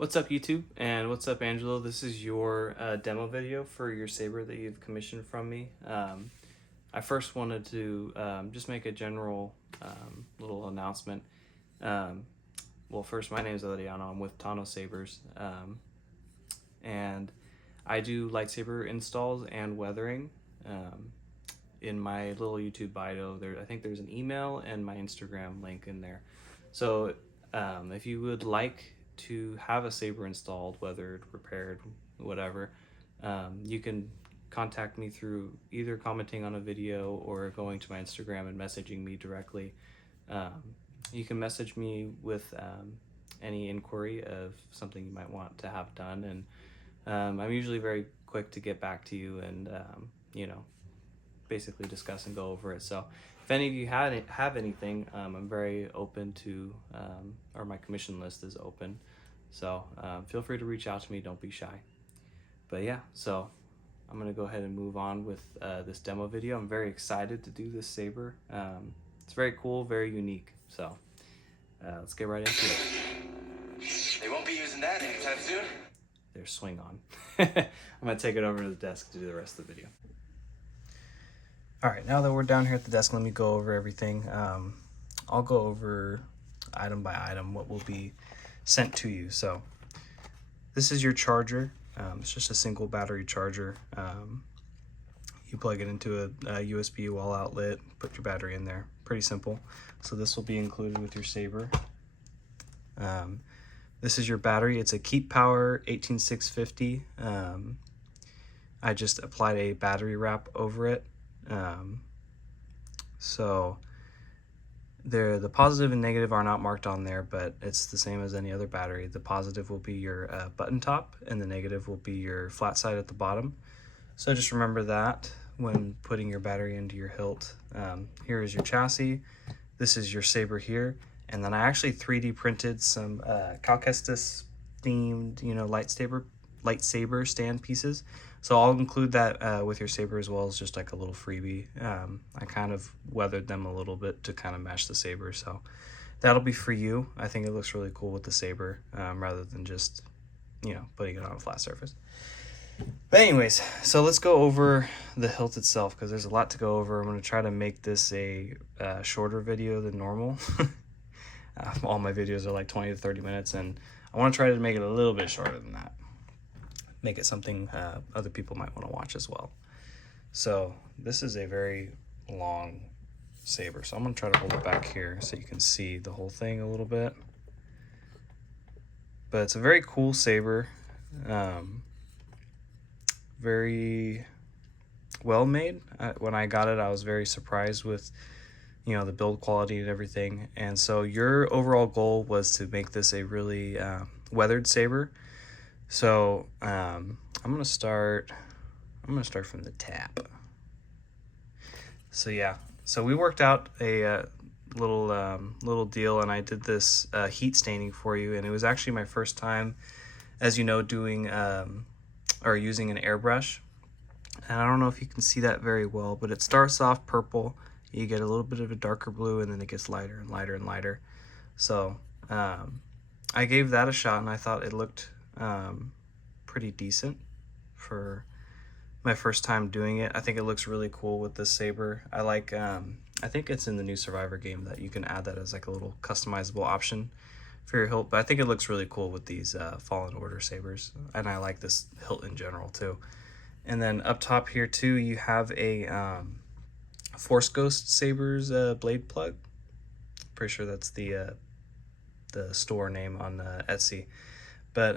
What's up YouTube, and what's up Angelo? This is your demo video for your saber that you've commissioned from me. I first wanted to just make a general little announcement. Um, well, first, my name is Adriano. I'm with Tano Sabers, and I do lightsaber installs and weathering. In my little YouTube bio, I think there's an email and my Instagram link in there. So if you would like to have a saber installed, weathered, repaired, whatever, you can contact me through either commenting on a video or going to my Instagram and messaging me directly. You can message me with any inquiry of something you might want to have done, and I'm usually very quick to get back to you and basically discuss and go over it. So if any of you have anything, I'm very open to, or my commission list is open. So feel free to reach out to me. Don't be shy. But yeah, so I'm gonna go ahead and move on with this demo video. I'm very excited to do this saber. It's very cool, very unique. So let's get right into it. They won't be using that anytime soon. There's swing on. I'm gonna take it over to the desk to do the rest of the video. All right, now that we're down here at the desk, let me go over everything. I'll go over item by item what will be sent to you. So this is your charger. It's just a single battery charger. You plug it into a USB wall outlet, put your battery in there. Pretty simple. So this will be included with your saber. This is your battery. It's a Keep Power 18650. I just applied a battery wrap over it. So the positive and negative are not marked on there, but it's the same as any other battery. The positive will be your button top, and the negative will be your flat side at the bottom. So just remember that when putting your battery into your hilt. Here is your chassis. This is your saber here, and then I actually 3D printed some Kestis themed, lightsaber stand pieces. So I'll include that with your saber as well as just like a little freebie. I kind of weathered them a little bit to kind of match the saber, so that'll be for you. I think it looks really cool with the saber rather than just, putting it on a flat surface. But anyways, so let's go over the hilt itself because there's a lot to go over. I'm going to try to make this a shorter video than normal. All my videos are like 20 to 30 minutes, and I want to try to make it a little bit shorter than that. Make it something other people might want to watch as well. So this is a very long saber. So I'm going to try to hold it back here so you can see the whole thing a little bit. But it's a very cool saber. Very well made. When I got it, I was very surprised with the build quality and everything. And so your overall goal was to make this a really weathered saber. So I'm gonna start from the tap. So yeah, so we worked out a little deal, and I did this heat staining for you, and it was actually my first time, as you know, doing or using an airbrush. And I don't know if you can see that very well, but it starts off purple, you get a little bit of a darker blue, and then it gets lighter and lighter and lighter. So I gave that a shot, and I thought it looked pretty decent for my first time doing it. I think it looks really cool with this saber. I like I think it's in the new Survivor game that you can add that as like a little customizable option for your hilt, but I think it looks really cool with these Fallen Order sabers, and I like this hilt in general too. And then up top here too, you have a Force Ghost Sabers blade plug. Pretty sure that's the store name on Etsy. But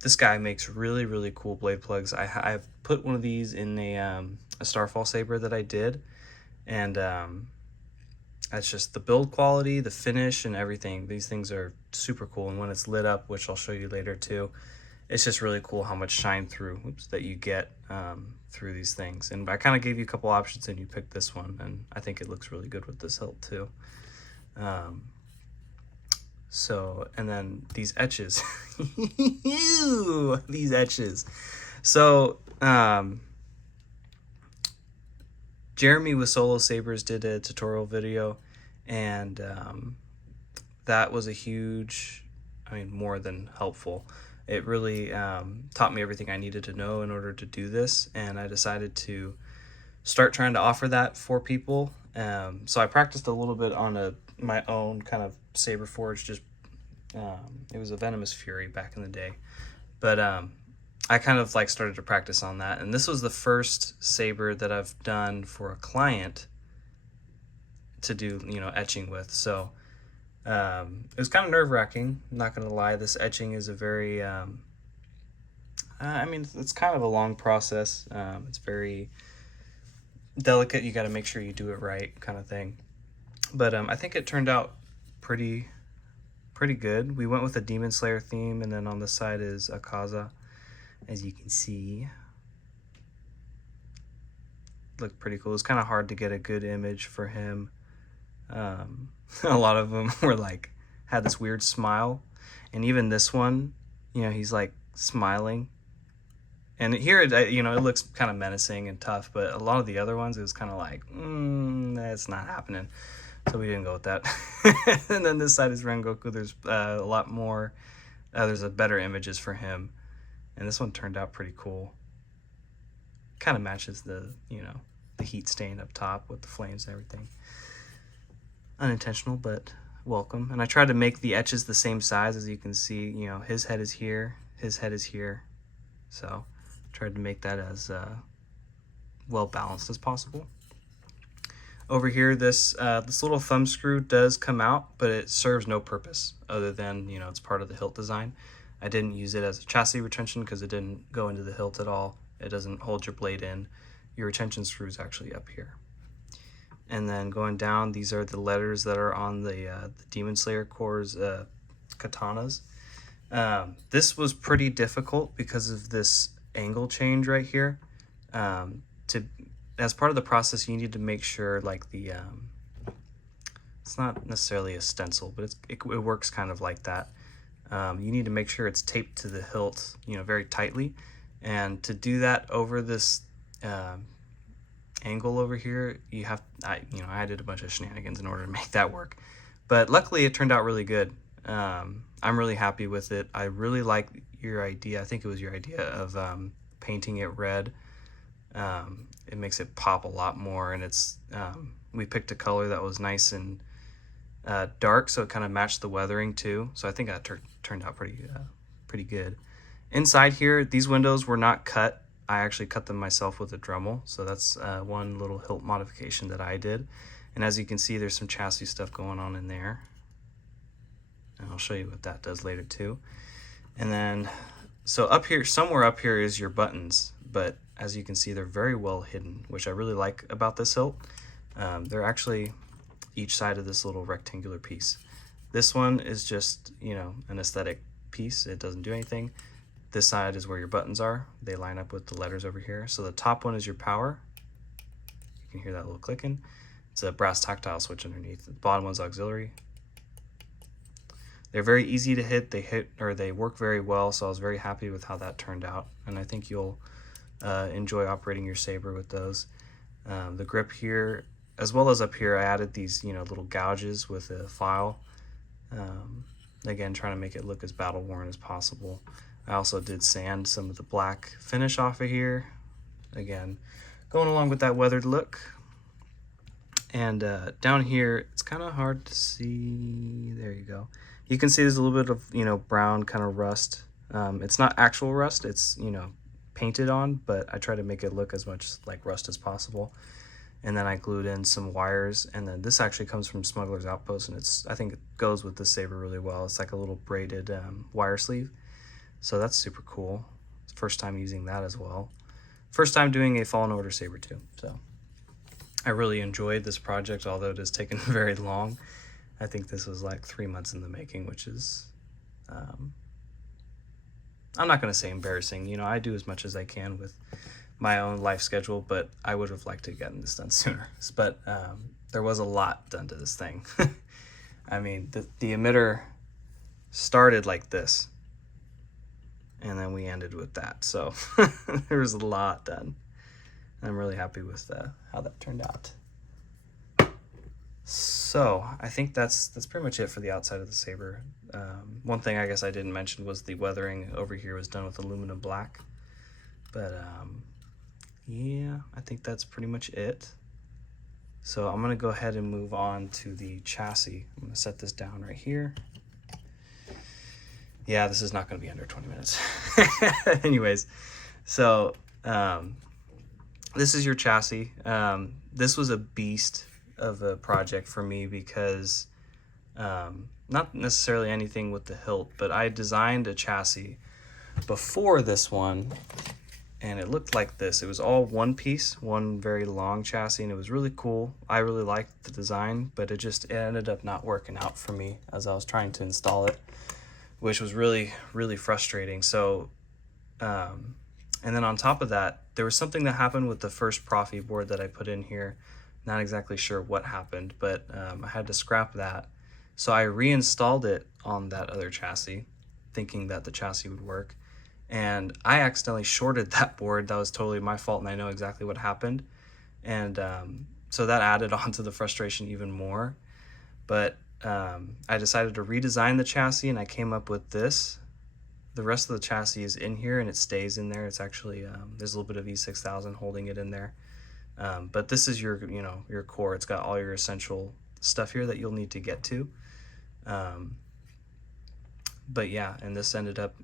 this guy makes really, really cool blade plugs. I've put one of these in a Starfall saber that I did, and that's just the build quality, the finish, and everything. These things are super cool, and when it's lit up, which I'll show you later too, it's just really cool how much shine through that you get through these things. And I kind of gave you a couple options, and you picked this one, and I think it looks really good with this hilt too. So, and then these etches, these etches. So, Jeremy with Solo Sabers did a tutorial video, and that was a huge I mean, more than helpful. It really taught me everything I needed to know in order to do this, and I decided to start trying to offer that for people. So I practiced a little bit on my own kind of saber forge. Just it was a Venomous Fury back in the day, but I kind of like started to practice on that, and this was the first saber that I've done for a client to do etching with. So it was kind of nerve-wracking, not gonna lie. This etching is a very I mean, it's kind of a long process. It's very delicate. You got to make sure you do it right, kind of thing. But I think it turned out pretty good. We went with a Demon Slayer theme, and then on the side is Akaza, as you can see. Looked pretty cool. It was kind of hard to get a good image for him. A lot of them were like had this weird smile, and even this one, he's like smiling. And here, it looks kind of menacing and tough, but a lot of the other ones, it was kind of like, that's not happening. So we didn't go with that. And then this side is Rengoku. There's a lot more. There's a better images for him. And this one turned out pretty cool. Kind of matches the heat stain up top with the flames and everything. Unintentional, but welcome. And I tried to make the etches the same size. As you can see, his head is here, his head is here. So tried to make that as well balanced as possible. Over here, this little thumb screw does come out, but it serves no purpose other than it's part of the hilt design. I didn't use it as a chassis retention because it didn't go into the hilt at all. It doesn't hold your blade in. Your retention screw is actually up here. And then going down, these are the letters that are on the Demon Slayer Core's katanas. This was pretty difficult because of this angle change right here. As part of the process, you need to make sure like it's not necessarily a stencil, but it works kind of like that. You need to make sure it's taped to the hilt, very tightly. And to do that over this angle over here, I did a bunch of shenanigans in order to make that work. But luckily it turned out really good. I'm really happy with it. I really like your idea. I think it was your idea of painting it red. It makes it pop a lot more, and it's we picked a color that was nice and dark, so it kind of matched the weathering too. So I think that turned out pretty good. Inside here, these windows were not cut. I actually cut them myself with a Dremel, so that's one little hilt modification that I did. And as you can see, there's some chassis stuff going on in there. And I'll show you what that does later too. And then, so up here, somewhere up here is your buttons, but as you can see, they're very well hidden, which I really like about this hilt. They're actually each side of this little rectangular piece. This one is just, an aesthetic piece. It doesn't do anything. This side is where your buttons are. They line up with the letters over here. So the top one is your power. You can hear that little clicking. It's a brass tactile switch underneath. The bottom one's auxiliary. They're very easy to hit. They work very well, so I was very happy with how that turned out. And I think you'll enjoy operating your saber with those. The grip here, as well as up here, I added these little gouges with a file. Again, trying to make it look as battle worn as possible. I also did sand some of the black finish off of here. Again, going along with that weathered look. And down here, it's kind of hard to see. There you go. You can see there's a little bit of brown kind of rust. It's not actual rust. It's painted on, but I try to make it look as much like rust as possible. And then I glued in some wires, and then this actually comes from Smuggler's Outpost, and I think it goes with the saber really well. It's like a little braided wire sleeve, so that's super cool. It's first time using that as well. First time doing a Fallen Order saber too, so I really enjoyed this project, although it has taken very long. I think this was like 3 months in the making, which is, I'm not going to say embarrassing. I do as much as I can with my own life schedule, but I would have liked to have gotten this done sooner. But there was a lot done to this thing. I mean, the emitter started like this, and then we ended with that. So there was a lot done. I'm really happy with how that turned out. So I think that's pretty much it for the outside of the saber. One thing I guess I didn't mention was the weathering over here was done with aluminum black. But yeah, I think that's pretty much it. So I'm gonna go ahead and move on to the chassis. I'm gonna set this down right here. Yeah, this is not gonna be under 20 minutes. Anyways, so this is your chassis. This was a beast of a project for me because not necessarily anything with the hilt, but I designed a chassis before this one, and it looked like this. It was all one piece, one very long chassis, and it was really cool. I really liked the design, but it ended up not working out for me as I was trying to install it, which was really, really frustrating. So, and then on top of that, there was something that happened with the first Profi board that I put in here. Not exactly sure what happened, but I had to scrap that. So I reinstalled it on that other chassis, thinking that the chassis would work. And I accidentally shorted that board. That was totally my fault, and I know exactly what happened. And so that added on to the frustration even more. But I decided to redesign the chassis, and I came up with this. The rest of the chassis is in here, and it stays in there. It's actually, there's a little bit of E6000 holding it in there. But this is your, your core. It's got all your essential stuff here that you'll need to get to. But yeah, and this ended up,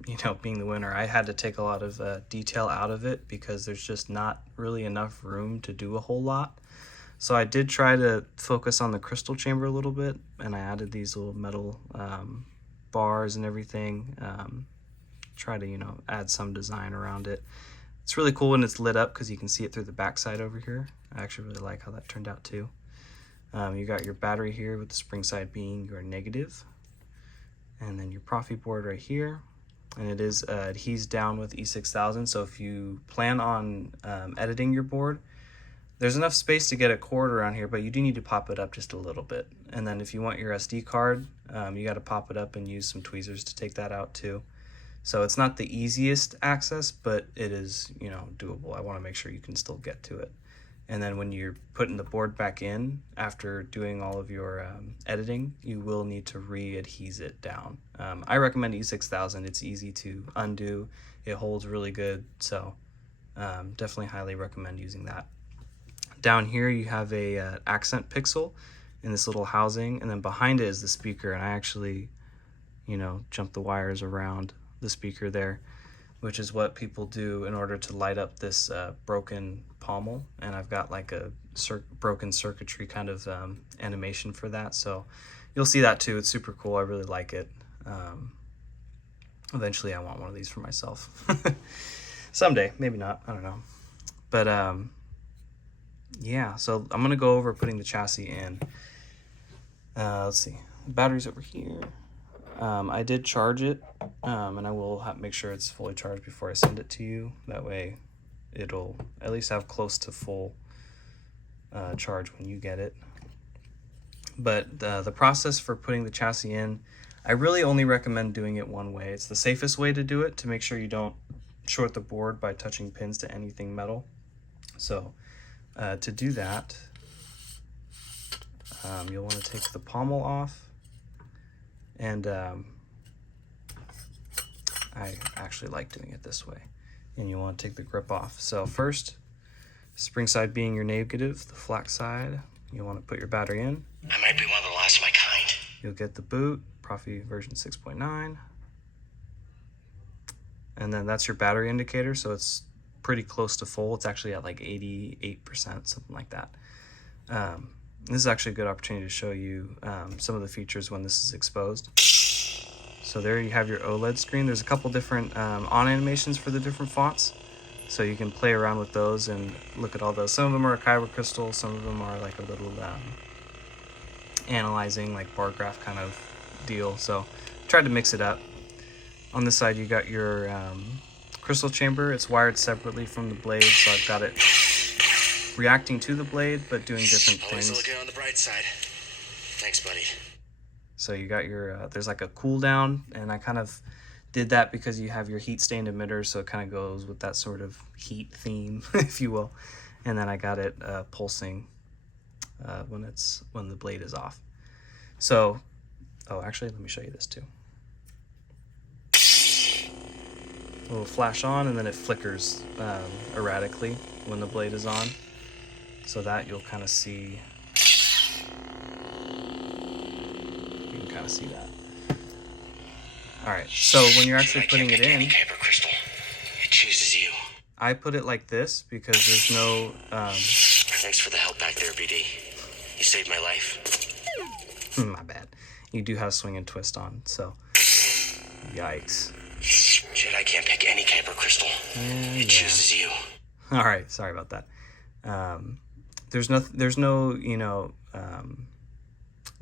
being the winner. I had to take a lot of detail out of it because there's just not really enough room to do a whole lot. So I did try to focus on the crystal chamber a little bit, and I added these little metal bars and everything. Try to, add some design around it. It's really cool when it's lit up because you can see it through the backside over here. I actually really like how that turned out too. You got your battery here with the spring side being your negative. And then your Profi board right here. And it is adheses down with E6000. So if you plan on editing your board, there's enough space to get a cord around here, but you do need to pop it up just a little bit. And then if you want your SD card, you got to pop it up and use some tweezers to take that out too. So it's not the easiest access, but it is, doable. I want to make sure you can still get to it. And then when you're putting the board back in after doing all of your editing, you will need to re-adhese it down. I recommend E6000. It's easy to undo. It holds really good. So definitely highly recommend using that. Down here you have a accent pixel in this little housing, and then behind it is the speaker. And I actually, jumped the wires around the speaker there, which is what people do in order to light up this broken pommel. And I've got like a broken circuitry kind of animation for that. So you'll see that too. It's super cool. I really like it. Eventually I want one of these for myself. Someday, maybe not, I don't know. But yeah, so I'm gonna go over putting the chassis in. Let's see, the battery's over here. I did charge it, and I will make sure it's fully charged before I send it to you. That way it'll at least have close to full charge when you get it. But the process for putting the chassis in, I really only recommend doing it one way. It's the safest way to do it, to make sure you don't short the board by touching pins to anything metal. So to do that, you'll want to take the pommel off. And I actually like doing it this way. And you want to take the grip off. So first, spring side being your negative, the flat side, you want to put your battery in. I might be one of the last of my kind. You'll get the boot, Profi version 6.9. And then that's your battery indicator, so it's pretty close to full. It's actually at like 88%, something like that. This is actually a good opportunity to show you some of the features when this is exposed. So there you have your OLED screen. There's a couple different on animations for the different fonts. So you can play around with those and look at all those. Some of them are Kyber crystal, some of them are like a little analyzing, like bar graph kind of deal. So tried to mix it up. On this side you got your crystal chamber. It's wired separately from the blade, so I've got it reacting to the blade but doing different Always things. looking on the bright side. Thanks, buddy. So you got your there's like a cooldown, and I kind of did that because you have your heat stained emitter, so it kind of goes with that sort of heat theme, if you will. And then I got it pulsing when the blade is off. So, oh, actually, let me show you this too. A little flash on, and then it flickers erratically when the blade is on. So that you'll kind of see. You can kind of see that. All right. So when you're actually putting it in, Kyber crystal. It chooses you. I put it like this because there's no. Thanks for the help back there, BD. You saved my life. My bad. You do have swing and twist on, so. Yikes. Jedi can't pick any Kyber crystal. It chooses you. All right. Sorry about that. There's no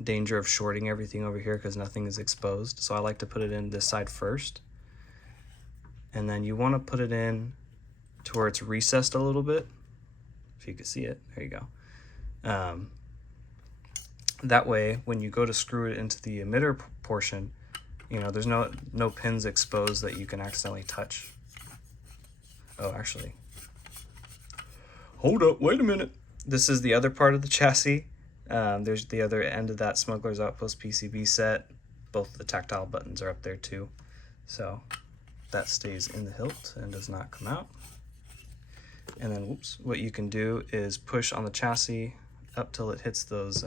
danger of shorting everything over here because nothing is exposed. So I like to put it in this side first. And then you want to put it in to where it's recessed a little bit. If you can see it, there you go. That way, when you go to screw it into the emitter portion, there's no pins exposed that you can accidentally touch. Oh, actually. Hold up, wait a minute. This is the other part of the chassis. There's the other end of that Smuggler's Outpost PCB set. Both the tactile buttons are up there too. So that stays in the hilt and does not come out. And then, whoops, what you can do is push on the chassis up till it hits those,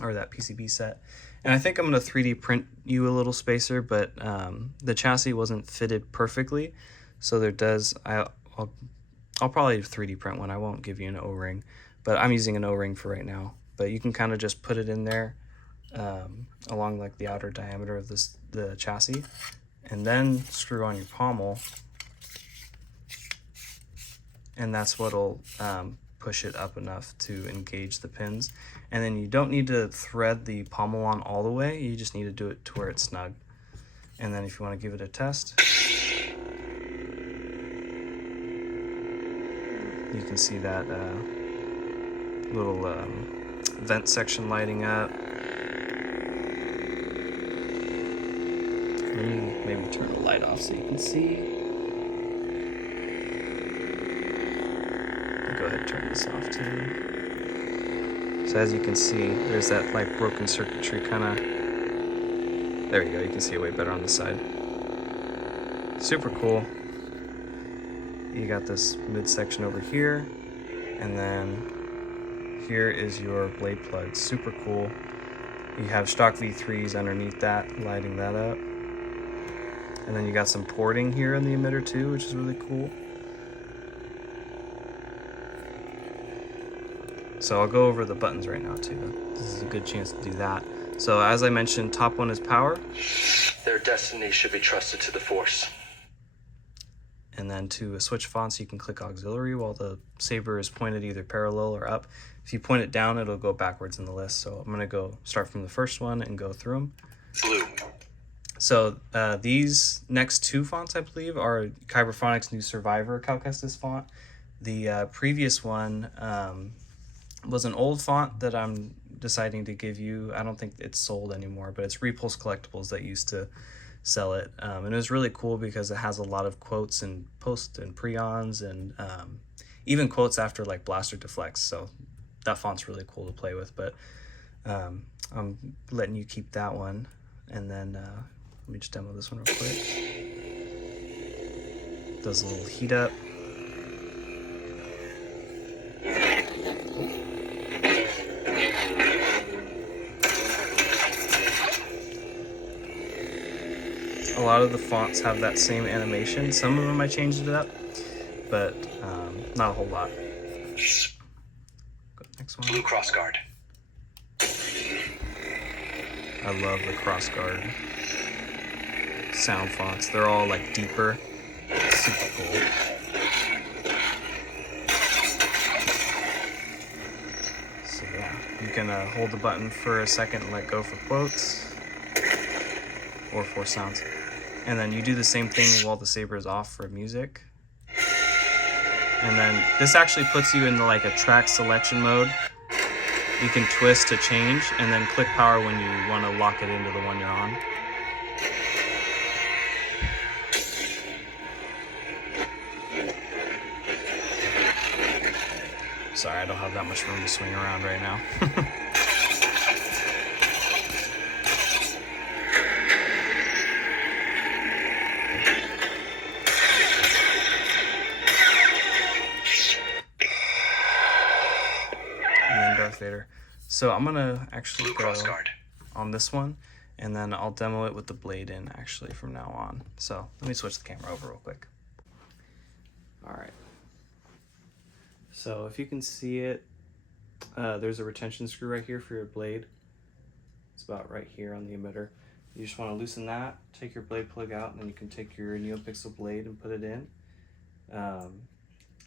or that PCB set. And I think I'm going to 3D print you a little spacer, but the chassis wasn't fitted perfectly. So there does, I'll probably 3D print one. I won't give you an O-ring, but I'm using an O-ring for right now. But you can kind of just put it in there along like the outer diameter of the chassis, and then screw on your pommel. And that's what'll push it up enough to engage the pins. And then you don't need to thread the pommel on all the way. You just need to do it to where it's snug. And then if you want to give it a test, you can see that little vent section lighting up. Let me maybe turn the light off so you can see. Go ahead and turn this off too. So as you can see, there's that like broken circuitry kind of. There you go, you can see it way better on the side. Super cool. You got this midsection over here, and then here is your blade plug. Super cool. You have stock V3s underneath that, lighting that up. And then you got some porting here in the emitter too, which is really cool. So I'll go over the buttons right now too. This is a good chance to do that. So as I mentioned, top one is power. Their destiny should be trusted to the Force. And then to switch fonts, you can click auxiliary while the saber is pointed either parallel or up. If you point it down, it'll go backwards in the list. So I'm gonna start from the first one and go through them. Blue. So these next two fonts, I believe, are Kyberphonics' new Survivor Kestis font. The previous one was an old font that I'm deciding to give you. I don't think it's sold anymore, but it's Repulse Collectibles that used to sell it. And it was really cool because it has a lot of quotes and post and preons and even quotes after like Blaster Deflects. So that font's really cool to play with, but I'm letting you keep that one. And then let me just demo this one real quick. Does a little heat up. A lot of the fonts have that same animation. Some of them I changed it up, but not a whole lot. Go next one. Blue crossguard. I love the crossguard sound fonts. They're all like deeper. Super cool. So yeah, you can hold the button for a second and let go for quotes or for sounds. And then you do the same thing while the saber is off for music. And then this actually puts you into like a track selection mode. You can twist to change and then click power when you want to lock it into the one you're on. Sorry, I don't have that much room to swing around right now. Darth Vader. So I'm gonna actually Blue go crossguard. on this one, and then I'll demo it with the blade in actually from now on. So let me switch the camera over real quick. All right. So if you can see it, there's a retention screw right here for your blade. It's about right here on the emitter. You just want to loosen that, take your blade plug out, and then you can take your Neopixel blade and put it in.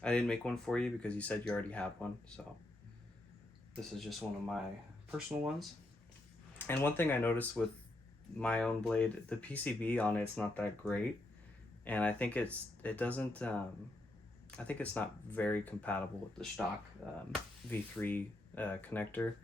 I didn't make one for you because you said you already have one, so this is just one of my personal ones. And one thing I noticed with my own blade, the PCB on it's not that great, and I think it doesn't. I think it's not very compatible with the stock V3 connector.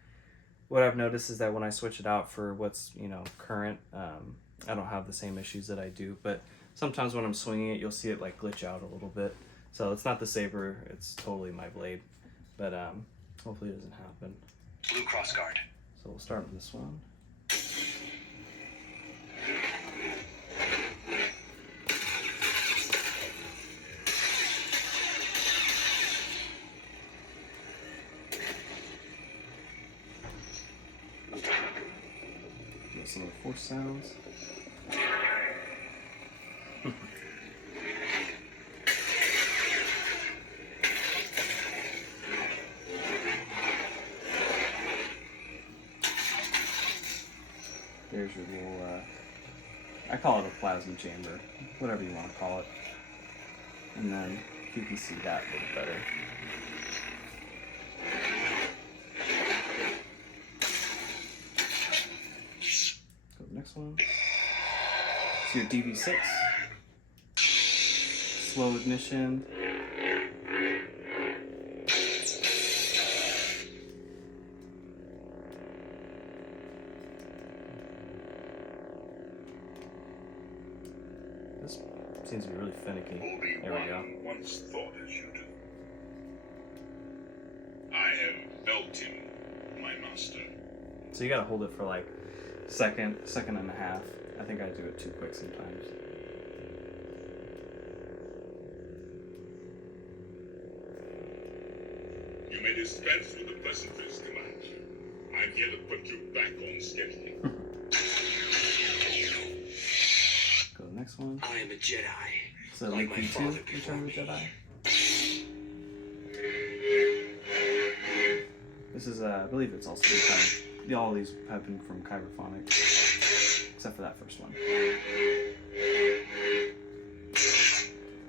What I've noticed is that when I switch it out for what's current, I don't have the same issues that I do. But sometimes when I'm swinging it, you'll see it like glitch out a little bit. So it's not the saber; it's totally my blade. But hopefully it doesn't happen. Blue crossguard. So we'll start with this one. Get some of the force sounds. There's your little, I call it a plasma chamber, whatever you want to call it. And then if you can see that a little better. Go to the next one. It's your DV6. Slow ignition. This seems to be really finicky. There we go. Once thought as you do. I have felt him, my master. So you gotta hold it for like second and a half. I think I do it too quick sometimes. You may dispense with the pleasantries, Commander. I'm here to put you back on schedule. Go to the next one. I am a Jedi. So Like my Link father V2, before Return of the me. Jedi. This is, I believe it's also all these have been from Kyberphonic, except for that first one.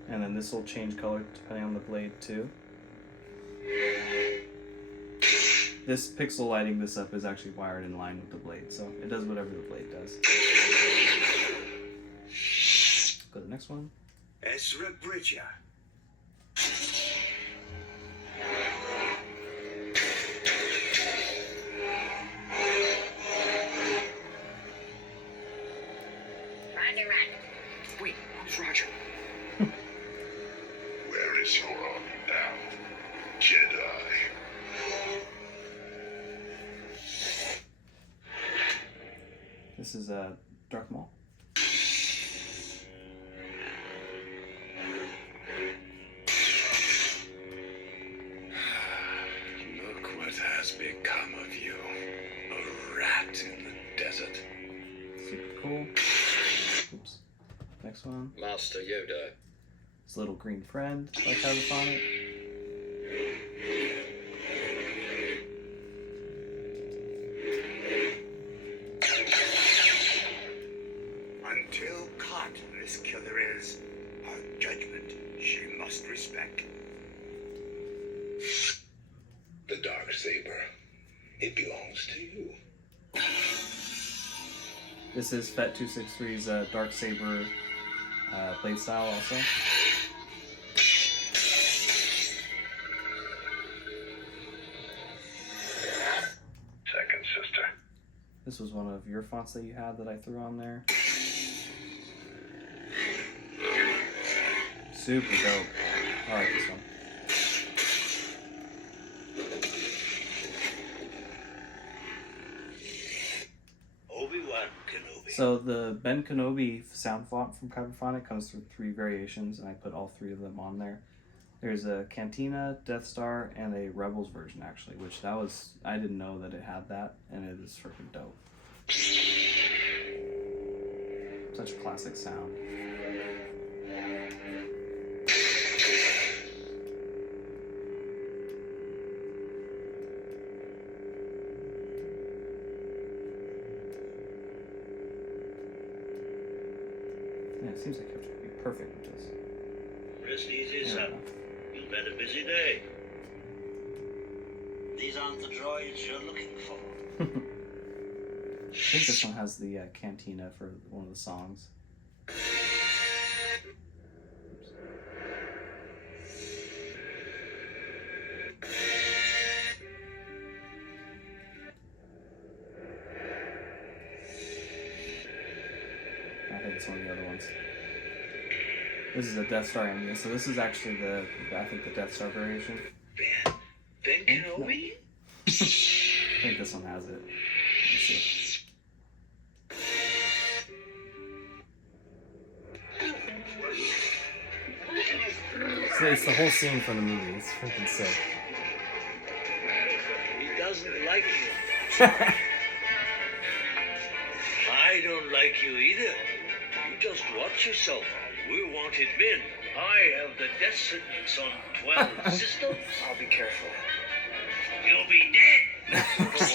And then this will change color depending on the blade too. This pixel lighting this up is actually wired in line with the blade, so it does whatever the blade does. Go to the next one. Ezra Bridger. Roger, Roger. Wait, who's Roger? Where is your army now, Jedi? This is Darth Maul. Look what has become of you. A rat in the desert. Super cool. Oops. Next one. Master Yoda. His little green friend, like Kyberphonic. Until caught, this killer is. Our judgment she must respect. The dark saber. It belongs to you. This is FET263's Dark Saber blade style also. Second sister. This was one of your fonts that you had that I threw on there. Super dope. I like this one. Obi-Wan Kenobi. So the Ben Kenobi sound font from Kyberphonic comes through 3 variations, and I put all 3 of them on there. There's a Cantina, Death Star, and a Rebels version actually, which that was I didn't know that it had that, and it is freaking dope. Such a classic sound. Yeah, it seems like you have to be perfect with this. Rest easy, Yeah. son. You've had a busy day. These aren't the droids you're looking for. I think this one has the cantina for one of the songs. I think it's one of the other ones. This is a Death Star ambient, so this is actually the Death Star variation. Ben Kenobi? I think this one has it. Let's see. So it's the whole scene from the movie. It's freaking sick. He doesn't like you. I don't like you either. You just watch yourself. We wanted men. I have the death sentence on 12 systems. I'll be careful. You'll be dead. No one's not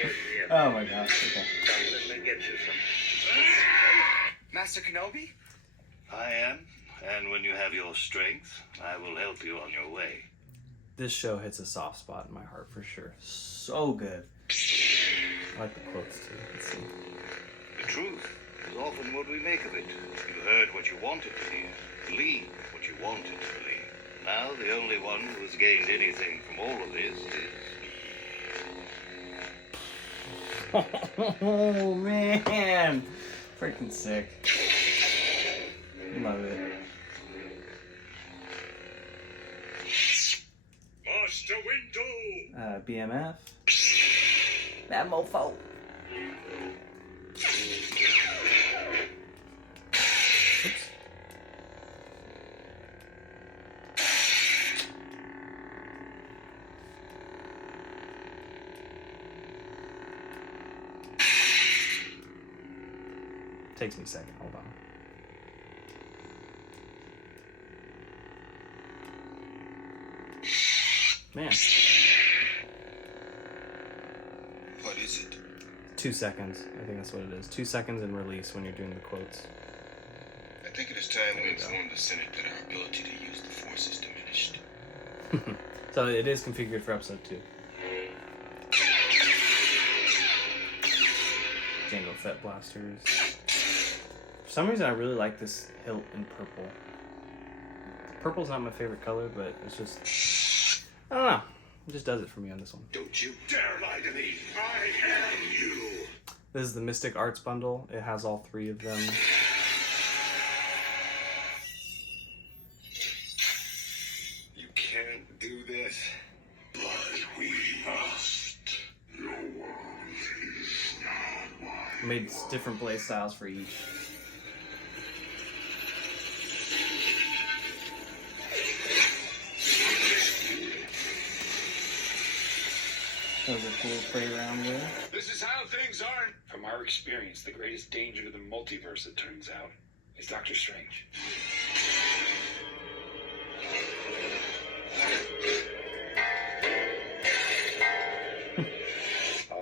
dead yet. Oh my gosh. Okay. Come, let me get you some. Master Kenobi? I am. And when you have your strength, I will help you on your way. This show hits a soft spot in my heart for sure. So good. I like the quotes too. Let's see. The truth is often what we make of it. You heard what you wanted to hear. Believe what you wanted to believe. Now the only one who has gained anything from all of this is... Oh man. Freaking sick. Love it. Master Window! BMF. That mofo. Oops. Takes me a second. Hold on. Man. What is it? 2 seconds. I think that's what it is. 2 seconds in release when you're doing the quotes. I think it is time we inform the Senate that our ability to use the Force is diminished. So it is configured for episode 2. Jango Fett blasters. For some reason I really like this hilt in purple. Purple's not my favorite color, but it's just... I don't know. It just does it for me on this one. Don't you dare lie to me! I am you! This is the Mystic Arts bundle. It has all 3 of them. You can't do this. But we must. Your world is now mine. I made different play styles for each. Those are cool to play around with. This is how things are. From our experience, the greatest danger to the multiverse, it turns out, is Doctor Strange.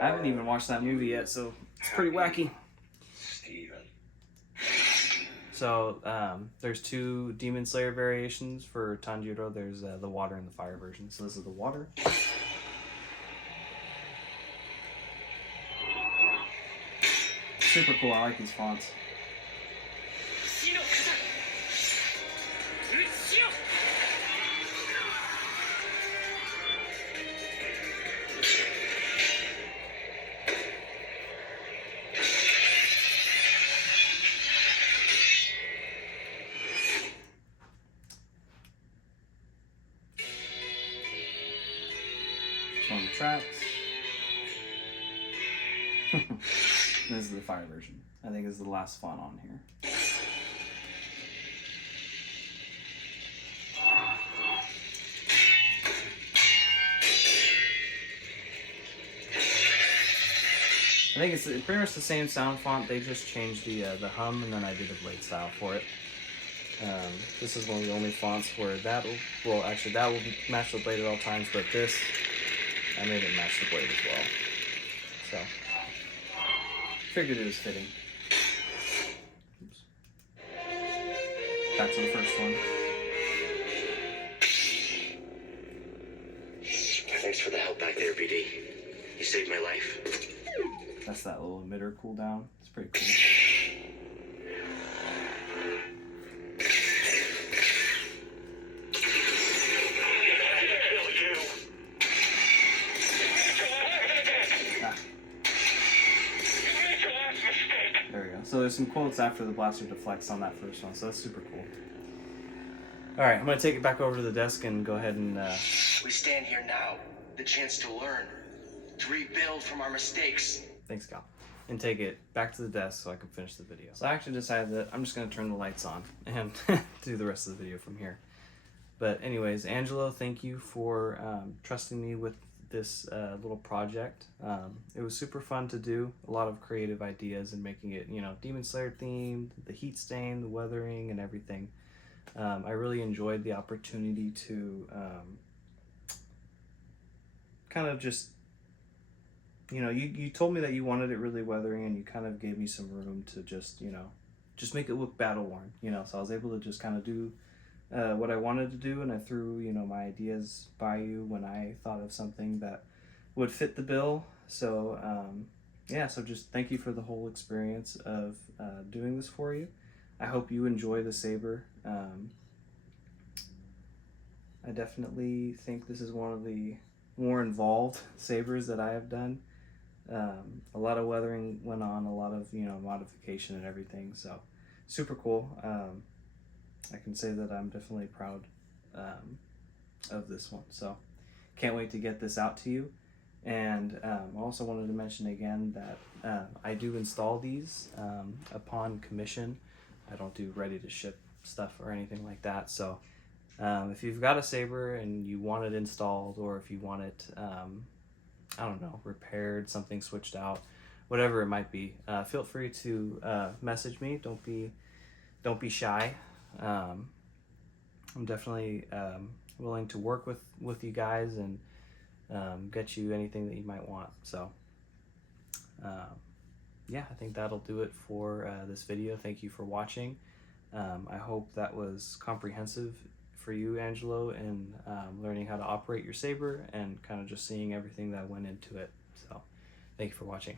I haven't even watched that movie yet, so it's pretty wacky. Steven. So there's 2 Demon Slayer variations for Tanjiro. There's the water and the fire version. So this is the water. Super cool. I like these fonts. On the tracks. This is the fire version. I think this is the last font on here. I think it's pretty much the same sound font. They just changed the hum, and then I did a blade style for it. This is one of the only fonts where that will be match the blade at all times, but this, I made it match the blade as well. So, figured it was fitting. Oops. Back to the first one. Thanks for the help back there, BD. You saved my life. That's that little emitter cooldown. It's pretty cool. There we go. So there's some quotes after the blaster deflects on that first one, so that's super cool. Alright, I'm going to take it back over to the desk and go ahead and... We stand here now, the chance to learn, to rebuild from our mistakes. Thanks, Cal. And take it back to the desk so I can finish the video. So I actually decided that I'm just going to turn the lights on and do the rest of the video from here. But anyways, Angelo, thank you for trusting me with this little project. It was super fun to do. A lot of creative ideas and making it, you know, Demon Slayer themed, the heat stain, the weathering, and everything. I really enjoyed the opportunity to kind of just, you know, you told me that you wanted it really weathering, and you kind of gave me some room to just, you know, just make it look battle worn, you know, so I was able to just kind of do what I wanted to do, and I threw, you know, my ideas by you when I thought of something that would fit the bill. So yeah, so just thank you for the whole experience of doing this for you. I hope you enjoy the saber. I definitely think this is one of the more involved sabers that I have done. A lot of weathering went on, a lot of, you know, modification and everything, so super cool. I can say that I'm definitely proud of this one, so can't wait to get this out to you. And I also wanted to mention again that I do install these upon commission. I don't do ready to ship stuff or anything like that, so if you've got a saber and you want it installed, or if you want it I don't know, repaired, something switched out, whatever it might be, feel free to message me. Don't be shy. I'm definitely willing to work with you guys and get you anything that you might want. So yeah, I think that'll do it for this video. Thank you for watching. I hope that was comprehensive for you, Angelo, in learning how to operate your saber and kind of just seeing everything that went into it. So thank you for watching.